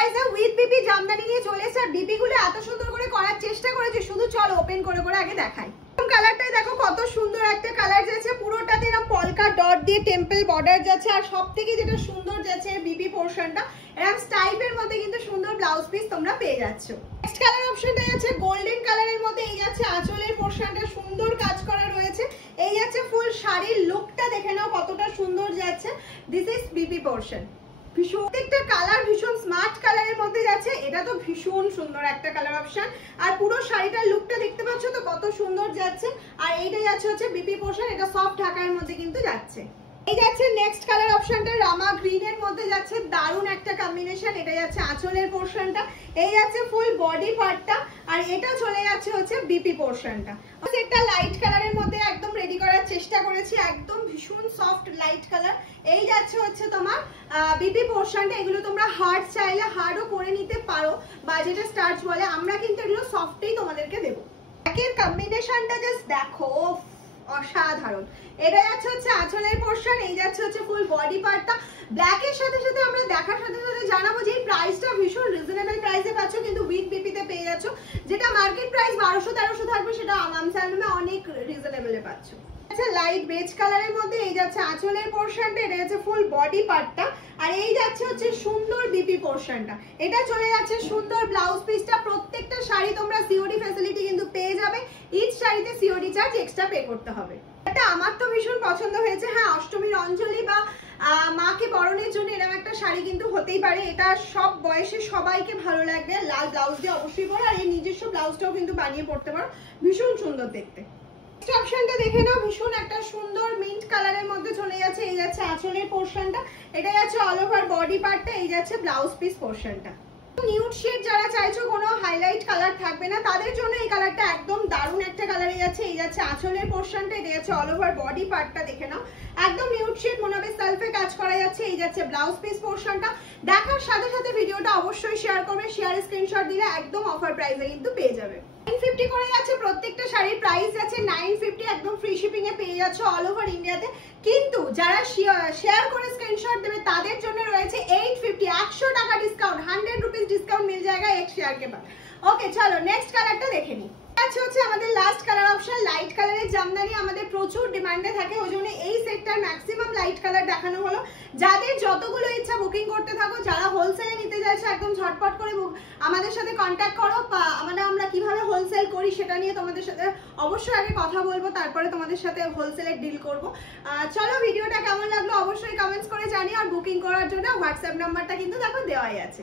প্রাইসে with BP Jamdani নিয়ে চলে এসেছে। আর বিপি গুলো এত সুন্দর করে করার চেষ্টা করেছে, শুধু চলো ওপেন করে করে আগে দেখাই। কালারটাই দেখো কত সুন্দর একটা কালার যাচ্ছে, পুরোটাতে এরকম পলকা ডট দিয়ে টেম্পল বর্ডার যাচ্ছে। আর সবথেকে যেটা সুন্দর যাচ্ছে বিপি পোরশনটা এরকম স্টাইপের মধ্যে কিন্তু সুন্দর ব্লাউজ পিস তোমরা পেয়ে যাচ্ছ। নেক্সট কালার অপশনটা যাচ্ছে গোল্ডেন কালারের মধ্যে, এই যাচ্ছে আঁচলের পোরশনটা সুন্দর কাজ করা রয়েছে। এই যাচ্ছে ফুল শাড়ির লুকটা দেখে নাও কতটা সুন্দর যাচ্ছে। This is BP portion. প্রত্যেকটা কালার ভীষণ স্মার্ট কালারের মধ্যে যাচ্ছে, এটা তো ভীষণ সুন্দর একটা কালার অপশন। আর পুরো শাড়িটার লুকটা দেখতে পাচ্ছ তো কত সুন্দর যাচ্ছে। আর এইটা যাচ্ছে হচ্ছে বিপি পোরশন, এটা সফট ঢাকার মধ্যে কিন্তু যাচ্ছে। এই যাচ্ছে নেক্সট কালার অপশনটা রামা গ্রিন এর মধ্যে যাচ্ছে, দারুণ একটা কম্বিনেশন। এটা যাচ্ছে আঁচলের পোরশনটা, এই যাচ্ছে ফুল বডি পার্টটা, আর এটা চলে যাচ্ছে হচ্ছে বিপি পোরশনটা। একটা লাইট কালারের মধ্যে একদম রেডি করার চেষ্টা করেছি, একদম ভীষণ সফট লাইট কালার। এই যাচ্ছে হচ্ছে তোমার বিপি পোরশনটা। এগুলো তোমরা হার্ড চাইলে হার্ডও করে নিতে পারো, বা যেটা স্টার্চ বলে, আমরা কিন্তু এগুলো সফটেই তোমাদেরকে দেবো। একের কম্বিনেশনটা জাস্ট দেখো, অসাধারণ। এটা যাচ্ছে হচ্ছে আঁচলের পোরশন, এই যাচ্ছে হচ্ছে ফুল বডি পার্টটা। ব্ল্যাক এর সাথে সাথে আমরা দেখার সাথে সাথে জানাবো যে এই প্রাইসটা ভীষণ রিজনেবল প্রাইসে পাচ্ছ, কিন্তু উইথ বিপি তে পেয়ে যাচ্ছ। যেটা মার্কেট প্রাইস 1200-1300 থাকবে, সেটা আমসালমে অনেক রিজনেবলে পাচ্ছ। আচ্ছা, লাইট বেজ কালারের মধ্যে এই যাচ্ছে আঁচলের পোরশনটা, এটা যাচ্ছে ফুল বডি পার্টটা। আর এই যাচ্ছে হচ্ছে সুন্দর বিপি পোরশনটা, এটা চলে যাচ্ছে সুন্দর ব্লাউজ পিসটা। প্রত্যেকটা শাড়ি তোমরা সিওডি ফ্যাসিলিটি কিন্তু পেয়ে যাবে, ইচ শাড়িতে সিওডি চার্জ এক্সট্রা পে করতে হবে। এটা আমার তো ভীষণ পছন্দ হয়েছে। হ্যাঁ, অষ্টমীর অঞ্জলি বা মাকে বরণের জন্য এরকম একটা শাড়ি কিন্তু হতেই পারে, এটা সব বয়সে সবাইকে ভালো লাগবে। লাল ব্লাউজ দিয়ে অবশ্যই পরো, আর এই নিজস্ব ব্লাউজটাও কিন্তু বানিয়ে পড়তে পারো, ভীষণ সুন্দর দেখতে। অপশনটা দেখে নাও, ভীষণ একটা সুন্দর মিন্ট কালারের মধ্যে চলে যাচ্ছে। এই যাচ্ছে আঁচলের পোরশনটা, এটা যাচ্ছে অল ওভার বডি পার্টটা, এই যাচ্ছে ব্লাউজ পিস পোরশনটা। নিউড শেড যারা চাইছো কোনো হাইলাইট কালার থাকবে না, তাদের জন্য এই কালারটা একদম দারুণ একটা কালারে যাচ্ছে। এই যাচ্ছে আঁচলের পোরশনটা, এটা যাচ্ছে অল ওভার বডি পার্টটা দেখে নাও, একদম নিউড শেড মনে হবে সেলফে কাজ করা যাচ্ছে। এই যাচ্ছে ব্লাউজ পিস পোরশনটা। দেখার সাথে সাথে ভিডিওটা অবশ্যই শেয়ার করবে, শেয়ার স্ক্রিনশট দিলে একদম অফার প্রাইসে কিন্তু পেয়ে যাবে। 950 করে যাচ্ছে, প্রত্যেকটা শাড়ির প্রাইস যাচ্ছে 950, একদম ফ্রি শিপিং এ পেয়ে যাচ্ছে অল ওভার ইন্ডিয়াতে। কিন্তু যারা শেয়ার করে স্ক্রিনশট দেবে তাদের জন্য রয়েছে 850, 100 টাকা ডিসকাউন্ট, 100 रुपीस ডিসকাউন্ট মিল जाएगा एक शेयर के बाद। ওকে, চলো নেক্সট কালারটা দেখে নিই। আচ্ছা, হচ্ছে আমাদের লাস্ট কালার অপশন লাইট কালারের জামদানি, আমাদের প্রচুর ডিমান্ডে থাকে, ওই জন্য এই সেটটার ম্যাক্সিমাম লাইট কালার দেখানো হলো। যাদের যতগুলো ইচ্ছা বুকিং করতে থাকো, যারা হোলসেলে নিতে চাইছো একদম ঝটপট করে আমাদের সাথে কন্ট্যাক্ট করো। আমরা কিভাবে হোলসেল করি সেটা নিয়ে তোমাদের সাথে অবশ্যই আগে কথা বলবো, তারপরে তোমাদের সাথে হোলসেলের ডিল করবো। চলো, ভিডিওটা কেমন লাগলো অবশ্যই কমেন্টস করে জানিও। আর বুকিং করার জন্য হোয়াটসঅ্যাপ নাম্বারটা কিন্তু দেখো দেওয়াই আছে।